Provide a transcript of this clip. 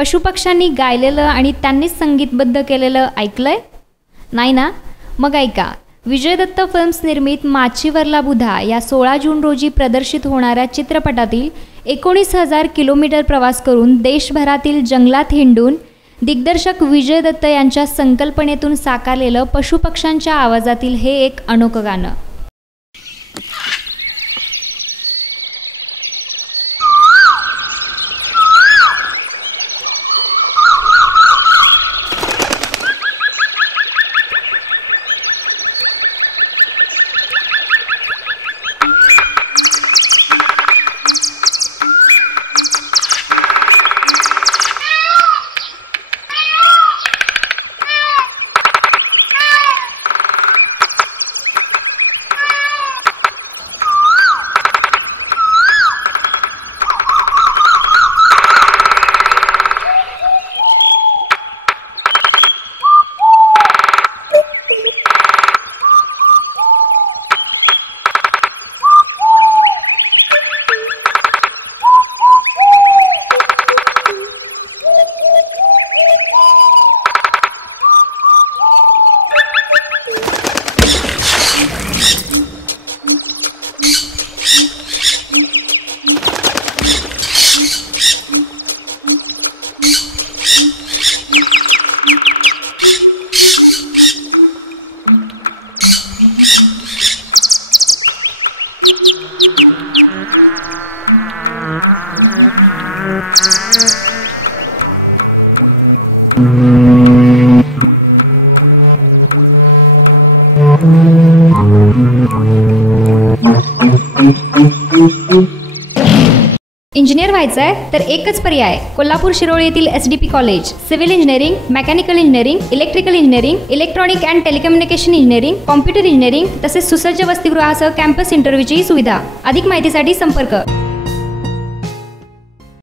पशुपक्ष्यांनी गायलेलं आणि त्यांनीच संगीतबद्ध केलेलं ऐकलंय? नाही ना? मग ऐका. जयदत फिल्म्स निर्मित माचीवरला बुधा या 16 जून रोजी प्रदर्शित होणाऱ्या चित्रपटातील 19,000 किलोमीटर प्रवास करून देशभरातील जंगलात हिंडून दिग्दर्शक जयदत यांच्या संकल्पनेतून साकारलेलं पशुपक्ष्यांच्या आवाजातील हे एक अनोखं गाणं. इंजिनियर व्हायचं आहे तर एकच पर्याय, कोल्हापूर शिरोळ येथील SDP college. Civil engineering, mechanical engineering, electrical engineering, electronic and telecommunication engineering, computer engineering तसेच सुसज्ज वसतिगृहासह कॅम्पस इंटरव्ह्यूची सुविधा. अधिक माहितीसाठी संपर्क